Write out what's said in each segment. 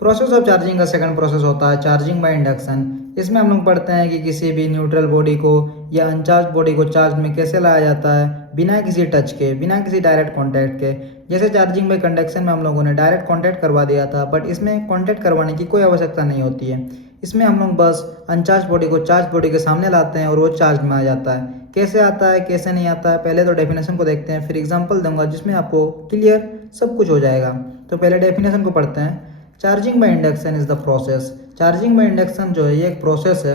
Process of charging का second process होता है चार्जिंग बाय इंडक्शन। इसमें हम लोग पढ़ते हैं कि किसी भी न्यूट्रल बॉडी को या अनचार्ज बॉडी को चार्ज में कैसे लाया जाता है बिना किसी टच के, बिना किसी डायरेक्ट कॉन्टैक्ट के। जैसे चार्जिंग बाय कंडक्शन में हम लोगों ने डायरेक्ट कॉन्टैक्ट करवा दिया था, बट इसमें कॉन्टैक्ट करवाने की कोई आवश्यकता नहीं होती है। इसमें हम लोग बस अनचार्ज बॉडी को चार्ज बॉडी के सामने लाते हैं और वो चार्ज में आ जाता है। कैसे आता है कैसे नहीं आता है, पहले तो डेफिनेशन को देखते हैं, फिर एग्जाम्पल दूंगा जिसमें आपको क्लियर सब कुछ हो जाएगा। तो पहले डेफिनेशन को पढ़ते हैं। Charging by induction is the process. Charging by induction जो है ये एक प्रोसेस है।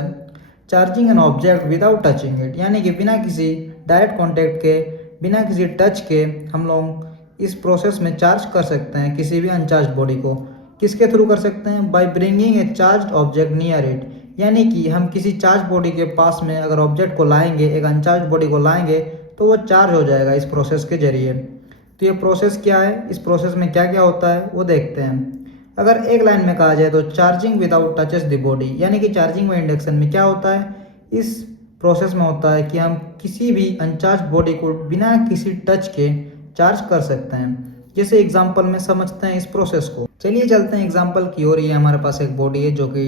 Charging an object without touching it, यानी कि बिना किसी डायरेक्ट कॉन्टैक्ट के, बिना किसी टच के हम लोग इस प्रोसेस में चार्ज कर सकते हैं किसी भी अनचार्ज बॉडी को। किसके थ्रू कर सकते हैं? By bringing a charge object near it, यानी कि हम किसी चार्ज बॉडी के पास में अगर ऑब्जेक्ट को लाएंगे, एक अनचार्ज बॉडी को लाएंगे, तो वो चार्ज हो जाएगा इस प्रोसेस के जरिए। तो ये प्रोसेस क्या है, इस प्रोसेस में क्या क्या होता है वो देखते हैं। अगर एक लाइन में कहा जाए तो charging without touches the body, यानी कि चार्जिंग बाय इंडक्शन में क्या होता है, इस प्रोसेस में होता है कि हम किसी भी अनचार्ज बॉडी को बिना किसी टच के चार्ज कर सकते हैं। जैसे एग्जांपल में समझते हैं इस प्रोसेस को। चलिए चलते हैं एग्जांपल की ओर। ये हमारे पास एक बॉडी है जो कि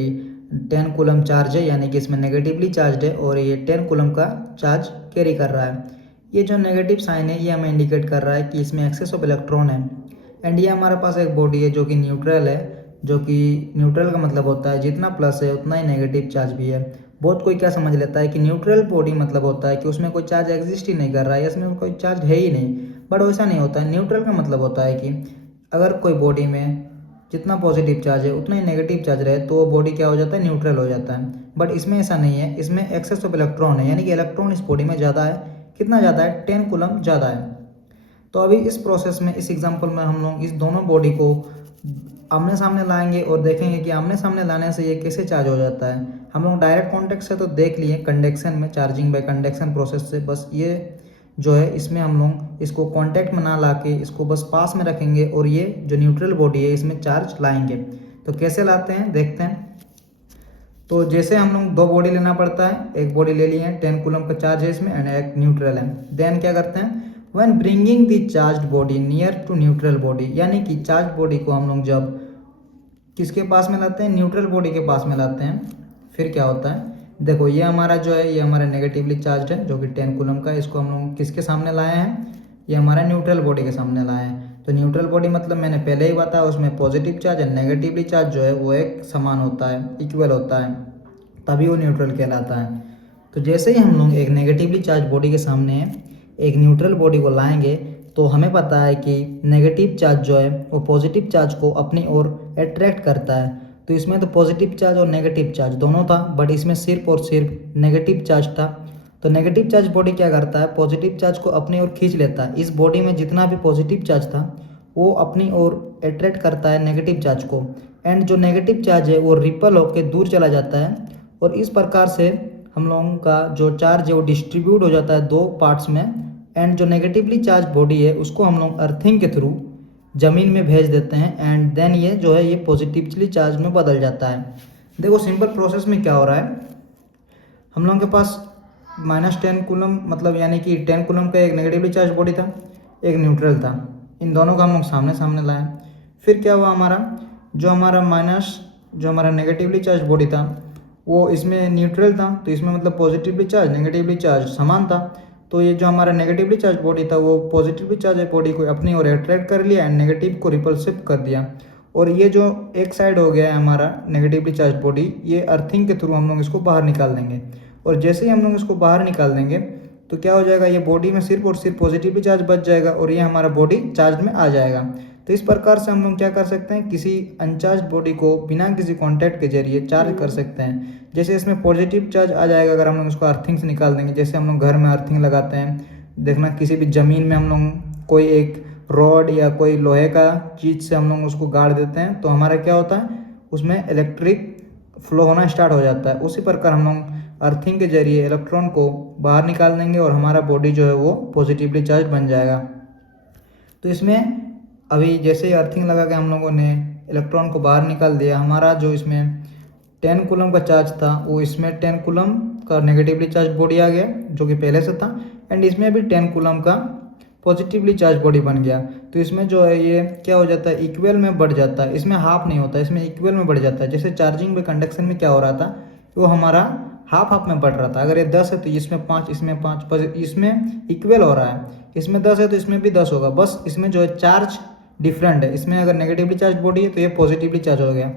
10 कूलम चार्ज है, यानी कि इसमें नेगेटिवली चार्ज है और ये 10 कूलम का चार्ज कैरी कर रहा है। ये जो नेगेटिव साइन है ये हमें इंडिकेट कर रहा है कि इसमें एक्सेस ऑफ इलेक्ट्रॉन है। एंड ये हमारे पास एक बॉडी है जो कि न्यूट्रल है, जो कि न्यूट्रल का मतलब होता है जितना प्लस है उतना ही नेगेटिव चार्ज भी है। बहुत कोई क्या समझ लेता है कि न्यूट्रल बॉडी मतलब होता है कि उसमें कोई चार्ज एग्जिस्ट ही नहीं कर रहा है, इसमें कोई चार्ज है ही नहीं, बट वैसा नहीं होता है। न्यूट्रल का मतलब होता है कि अगर कोई बॉडी में जितना पॉजिटिव चार्ज है उतना ही नेगेटिव चार्ज रहे तो वो बॉडी क्या हो जाता है, न्यूट्रल हो जाता है। बट इसमें ऐसा नहीं है, इसमें एक्सेस ऑफ इलेक्ट्रॉन है, यानी कि इलेक्ट्रॉन इस बॉडी में ज़्यादा है। कितना ज़्यादा है? 10 कूलम ज़्यादा है। तो अभी इस प्रोसेस में, इस एग्जांपल में हम लोग इस दोनों बॉडी को आमने सामने लाएंगे और देखेंगे कि आमने सामने लाने से ये कैसे चार्ज हो जाता है। हम लोग डायरेक्ट कॉन्टैक्ट से तो देख लिए, कंडक्शन में, चार्जिंग बाय कंडक्शन प्रोसेस से, बस ये जो है इसमें हम लोग इसको कांटेक्ट में ना लाके इसको बस पास में रखेंगे और ये जो न्यूट्रल बॉडी है इसमें चार्ज लाएंगे। तो कैसे लाते हैं देखते हैं। तो जैसे हम लोग दो बॉडी लेना पड़ता है, एक बॉडी ले लिए 10 कूलम का चार्ज है इसमें एंड एक न्यूट्रल है। देन क्या करते हैं, when bringing the charged body near to neutral body, यानी कि चार्ज बॉडी को हम लोग जब किसके पास में लाते हैं, न्यूट्रल बॉडी के पास में लाते हैं, फिर क्या होता है देखो, ये हमारा जो है ये हमारा नेगेटिवली चार्ज है जो कि 10 कूलम का, इसको हम लोग किसके सामने लाए हैं, ये हमारा न्यूट्रल बॉडी के सामने लाए हैं। तो न्यूट्रल बॉडी मतलब मैंने पहले ही बताया, उसमें पॉजिटिव चार्ज और नेगेटिवली चार्ज जो है वो एक समान होता है, इक्वल होता है, तभी वो न्यूट्रल कहलाता है। तो जैसे ही हम लोग एक नेगेटिवली चार्ज बॉडी के सामने एक न्यूट्रल बॉडी को लाएंगे तो हमें पता है कि नेगेटिव चार्ज जो है वो पॉजिटिव चार्ज को अपनी ओर अट्रैक्ट करता है। तो इसमें तो पॉजिटिव चार्ज और नेगेटिव चार्ज दोनों था, बट इसमें सिर्फ और सिर्फ नेगेटिव चार्ज था। तो नेगेटिव चार्ज बॉडी क्या करता है, पॉजिटिव चार्ज को अपनी ओर खींच लेता है। इस बॉडी में जितना भी पॉजिटिव चार्ज था वो अपनी ओर अट्रैक्ट करता है नेगेटिव चार्ज को, एंड जो नेगेटिव चार्ज है वो रिपल होकर दूर चला जाता है। और इस प्रकार से हम लोगों का जो चार्ज है वो डिस्ट्रीब्यूट हो जाता है दो पार्ट्स में, एंड जो नेगेटिवली चार्ज बॉडी है उसको हम लोग अर्थिंग के थ्रू ज़मीन में भेज देते हैं, एंड देन ये जो है ये पॉजिटिवली चार्ज में बदल जाता है। देखो सिंपल प्रोसेस में क्या हो रहा है, हम लोगों के पास -10 कूलम मतलब यानी कि 10 कूलम का एक नेगेटिवली चार्ज बॉडी था, एक न्यूट्रल था, इन दोनों को हम लोग सामने सामने लाए। फिर क्या हुआ, हमारा जो हमारा नेगेटिवली चार्ज बॉडी था वो इसमें न्यूट्रल था, तो इसमें मतलब पॉजिटिवली चार्ज नेगेटिवली चार्ज समान था। तो ये जो हमारा नेगेटिवली चार्ज बॉडी था वो पॉजिटिवली चार्ज बॉडी को अपनी ओर अट्रैक्ट कर लिया एंड नेगेटिव को रिपल्सिव कर दिया। और ये जो एक साइड हो गया है हमारा नेगेटिवली चार्ज बॉडी, ये अर्थिंग के थ्रू हम लोग इसको बाहर निकाल देंगे। और जैसे ही हम लोग इसको बाहर निकाल देंगे तो क्या हो जाएगा, ये बॉडी में सिर्फ और सिर्फ पॉजिटिवली चार्ज बच जाएगा और ये हमारा बॉडी चार्ज में आ जाएगा। तो इस प्रकार से हम लोग क्या कर सकते हैं, किसी अनचार्ज बॉडी को बिना किसी कॉन्टैक्ट के जरिए चार्ज कर सकते हैं। जैसे इसमें पॉजिटिव चार्ज आ जाएगा अगर हम लोग उसको अर्थिंग से निकाल देंगे। जैसे हम लोग घर में अर्थिंग लगाते हैं, देखना किसी भी ज़मीन में हम लोग कोई एक रॉड या कोई लोहे का चीज़ से हम लोग उसको गाड़ देते हैं तो हमारा क्या होता है, उसमें इलेक्ट्रिक फ्लो होना स्टार्ट हो जाता है। उसी प्रकार हम लोग अर्थिंग के जरिए इलेक्ट्रॉन को बाहर निकाल देंगे और हमारा बॉडी जो है वो पॉजिटिवली चार्ज बन जाएगा। तो इसमें अभी जैसे ही अर्थिंग लगा के हम लोगों ने इलेक्ट्रॉन को बाहर निकाल दिया, हमारा जो इसमें 10 कूलम का चार्ज था वो इसमें 10 कूलम का नेगेटिवली चार्ज बॉडी आ गया जो कि पहले से था, एंड इसमें भी 10 कूलम का पॉजिटिवली चार्ज बॉडी बन गया। तो इसमें जो है ये क्या हो जाता है, इक्वल में बढ़ जाता है, इसमें हाफ नहीं होता, इसमें इक्वल में बढ़ जाता है। जैसे चार्जिंग में कंडक्शन में क्या हो रहा था, वो हमारा हाफ हाफ में बढ़ रहा था। अगर ये 10 है तो इसमें 5, इसमें 5, पर इसमें इक्वल हो रहा है। इसमें 10 है तो इसमें भी 10 होगा, बस इसमें जो है चार्ज डिफरेंट है। इसमें अगर नेगेटिवली चार्ज बॉडी है तो ये पॉजिटिवली चार्ज हो गया।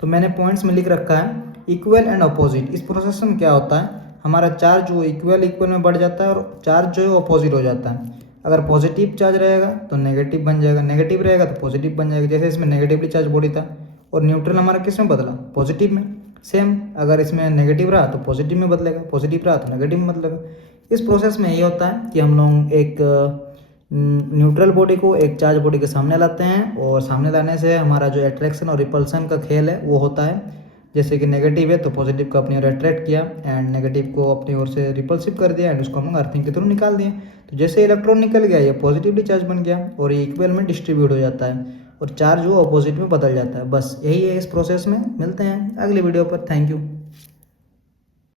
तो मैंने पॉइंट्स में लिख रखा है इक्वल एंड अपोजिट। इस प्रोसेस में क्या होता है, हमारा चार्ज जो इक्वल में बढ़ जाता है और चार्ज जो है वो अपोजिट हो जाता है। अगर पॉजिटिव चार्ज रहेगा तो नेगेटिव बन जाएगा, नेगेटिव रहेगा तो पॉजिटिव बन जाएगा। जैसे इसमें नेगेटिवली चार्ज बॉडी था और न्यूट्रल हमारा किस में बदला, पॉजिटिव में। सेम अगर इसमें नेगेटिव रहा तो पॉजिटिव में बदलेगा, पॉजिटिव रहा तो नेगेटिव में बदलेगा। इस प्रोसेस में ये होता है कि हम लोग एक न्यूट्रल बॉडी को एक चार्ज बॉडी के सामने लाते हैं और सामने लाने से हमारा जो अट्रैक्शन और रिपल्सन का खेल है वो होता है। जैसे कि नेगेटिव है तो पॉजिटिव को अपनी ओर अट्रैक्ट किया एंड नेगेटिव को अपनी ओर से रिपल्सिव कर दिया एंड उसको हम लोग अर्थिंग के थ्रू निकाल दिए। तो जैसे इलेक्ट्रॉन निकल गया ये पॉजिटिवली चार्ज बन गया और ये इक्वल में डिस्ट्रीब्यूट हो जाता है और चार्ज वो अपोजिट में बदल जाता है। बस यही है इस प्रोसेस में। मिलते हैं अगली वीडियो पर। Thank you.